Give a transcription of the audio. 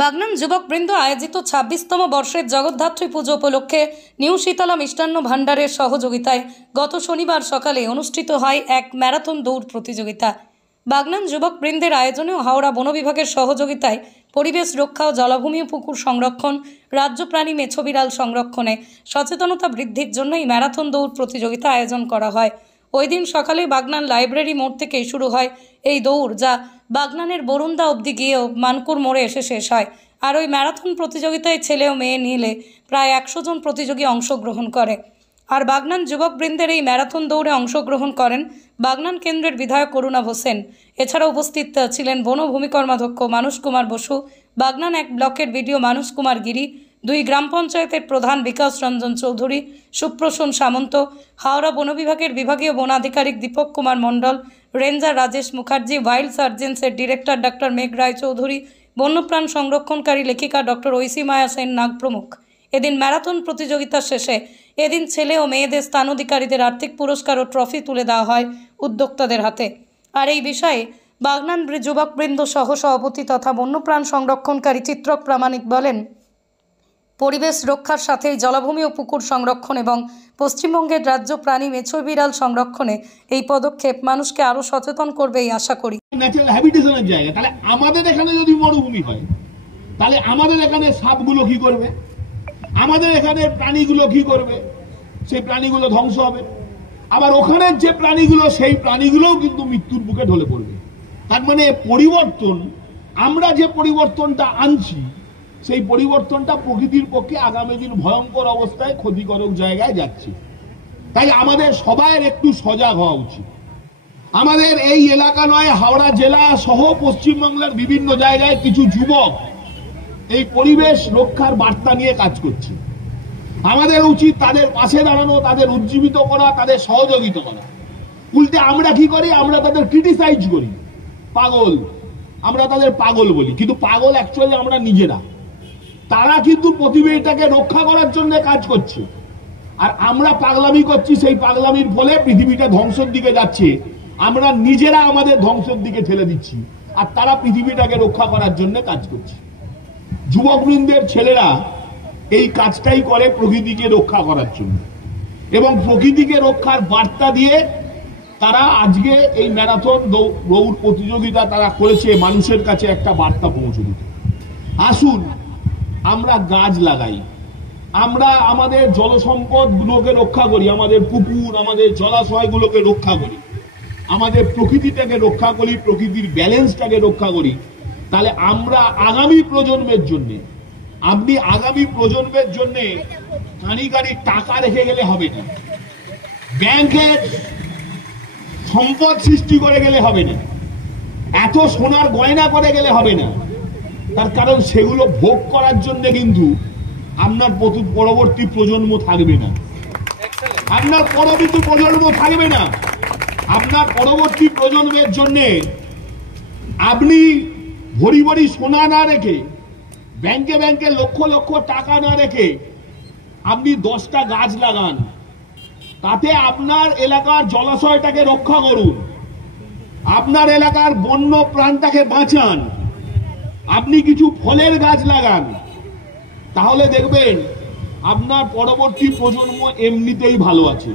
বাগনান যুবকবৃন্দ আয়োজিত ২৬তম বর্ষের জগদ্ধাত্রী পুজো উপলক্ষে নিউ শীতলা মিষ্টান্ন ভাণ্ডারের সহযোগিতায় গত শনিবার সকালে অনুষ্ঠিত হয় এক ম্যারাথন দৌড় প্রতিযোগিতা। বাগনান যুবকবৃন্দের আয়োজনে হাওড়া বন বিভাগের সহযোগিতায় পরিবেশ রক্ষা ও জলাভূমি ও পুকুর সংরক্ষণ, রাজ্য প্রাণী মেছো বিড়াল সংরক্ষণে সচেতনতা বৃদ্ধির জন্য এই ম্যারাথন দৌড় প্রতিযোগিতা আয়োজন করা হয়। ওই দিন সকালে বাগনান লাইব্রেরি মোড় থেকেই শুরু হয় এই দৌড়, যা বাগনানের বরুন্দা অবধি গিয়েও মানকুর মোড়ে এসে শেষ হয়। আর ওই ম্যারাথন প্রতিযোগিতায় ছেলে ও মেয়ে মিলে প্রায় ১০০ জন প্রতিযোগী অংশগ্রহণ করে। আর বাগনান যুবকবৃন্দের এই ম্যারাথন দৌড়ে অংশগ্রহণ করেন বাগনান কেন্দ্রের বিধায়ক অরুণা হোসেন। এছাড়া উপস্থিত ছিলেন বনভূমি কর্মাধ্যক্ষ মানুষ কুমার বসু, বাগনান ১ ব্লকের বিডিও মানুষ কুমার গিরি, ২ গ্রাম পঞ্চায়েতের প্রধান বিকাশ রঞ্জন চৌধুরী, সুপ্রসূন সামন্ত, হাওড়া বন বিভাগের বিভাগীয় বন আধিকারিক দীপক কুমার মণ্ডল, রেঞ্জার রাজেশ মুখার্জি, ওয়াইল্ড সার্জেন্সের ডিরেক্টর ডক্টর মেঘ রায় চৌধুরী, বন্যপ্রাণ সংরক্ষণকারী লেখিকা ডক্টর ঐশী মায়া সেন নাগ প্রমুখ। এদিন ম্যারাথন প্রতিযোগিতার শেষে এদিন ছেলে ও মেয়েদের স্থান অধিকারীদের আর্থিক পুরস্কার ও ট্রফি তুলে দেওয়া হয় উদ্যোক্তাদের হাতে। আর এই বিষয়ে বাগনান যুবকবৃন্দ সহ সভাপতি তথা বন্যপ্রাণ সংরক্ষণকারী চিত্রক প্রামাণিক বলেন, পরিবেশ রক্ষার সাথে জলাভূমি ও পুকুর সংরক্ষণ এবং পশ্চিমবঙ্গের রাজ্য প্রাণী মেছো বিড়াল সংরক্ষণে এই পদক্ষেপ মানুষকে আরো সচেতন করবে এই আশা করি। ন্যাচারাল হ্যাবিটেশনের জায়গা, তাহলে আমাদের এখানে যদি মরুভূমি হয় তাহলে আমাদের এখানে সাপগুলো কি করবে, আমাদের এখানে প্রাণীগুলো কি করবে, সেই প্রাণীগুলো ধ্বংস হবে। আবার ওখানের যে প্রাণীগুলো, সেই প্রাণীগুলোও কিন্তু মৃত্যুর বুকে ঢলে পড়বে। তার মানে পরিবর্তন, আমরা যে পরিবর্তনটা আনছি সেই পরিবর্তনটা প্রকৃতির পক্ষে আগামী দিন ভয়ঙ্কর অবস্থায় ক্ষতিকারক জায়গায় যাচ্ছে। তাই আমাদের সবাই একটু সজাগ হওয়া উচিত। আমাদের এই এলাকা নয়, হাওড়া জেলা সহ পশ্চিমবাংলার বিভিন্ন জায়গায় কিছু যুবক এই পরিবেশ রক্ষার বার্তা নিয়ে কাজ করছে। আমাদের উচিত তাদের পাশে দাঁড়ানো, তাদের উজ্জীবিত করা, তাদের সহযোগিতা করা। উল্টে আমরা কি করি, আমরা তাদের ক্রিটিসাইজ করি, পাগল, আমরা তাদের পাগল বলি, কিন্তু পাগল অ্যাকচুয়ালি আমরা নিজেরা। তারা কিন্তু পৃথিবীটাকে রক্ষা করার জন্য কাজ করছে, আর আমরা পাগলামি করছি। সেই পাগলামির ফলে পৃথিবীটা ধ্বংসের দিকে যাচ্ছে, আমরা নিজেরা আমাদের ধ্বংসের দিকে ঠেলে দিচ্ছি, আর তারা পৃথিবীটাকে রক্ষা করার জন্য কাজ করছে। যুবকবৃন্দের ছেলেরা এই কাজটাই করে প্রকৃতিকে রক্ষা করার জন্য, এবং প্রকৃতিকে রক্ষার বার্তা দিয়ে তারা আজকে এই ম্যারাথন দৌড় প্রতিযোগিতা তারা করেছে মানুষের কাছে একটা বার্তা পৌঁছে দিতে। আসুন আমরা গাছ লাগাই, আমরা আমাদের জলসম্পদগুলোকে রক্ষা করি, আমাদের পুকুর, আমাদের জলাশয়গুলোকে রক্ষা করি, আমাদের প্রকৃতিটাকে রক্ষা করি, প্রকৃতির ব্যালেন্সটাকে রক্ষা করি। তাহলে আমরা আগামী প্রজন্মের জন্য, আপনি আগামী প্রজন্মের জন্য কানি টাকা রেখে গেলে হবে না, ব্যাংকের সম্পদ সৃষ্টি করে গেলে হবে না, এত সোনার গয়না করে গেলে হবে না। তার কারণ সেগুলো ভোগ করার জন্য কিন্তু আপনার পরবর্তী প্রজন্ম থাকবে না, আপনার পরবর্তী প্রজন্ম থাকবে না। আপনার পরবর্তী প্রজন্মের জন্য আপনি ভরি ভরি সোনা না রেখে, ব্যাংকে ব্যাংকে লক্ষ লক্ষ টাকা না রেখে আপনি 10টা গাছ লাগান, তাতে আপনার এলাকার জলাশয়টাকে রক্ষা করুন, আপনার এলাকার বন্য প্রাণটাকে বাঁচান, আপনি কিছু ফলের গাছ লাগান, তাহলে দেখবেন আপনার পরবর্তী প্রজন্ম এমনিতেই ভালো আছে।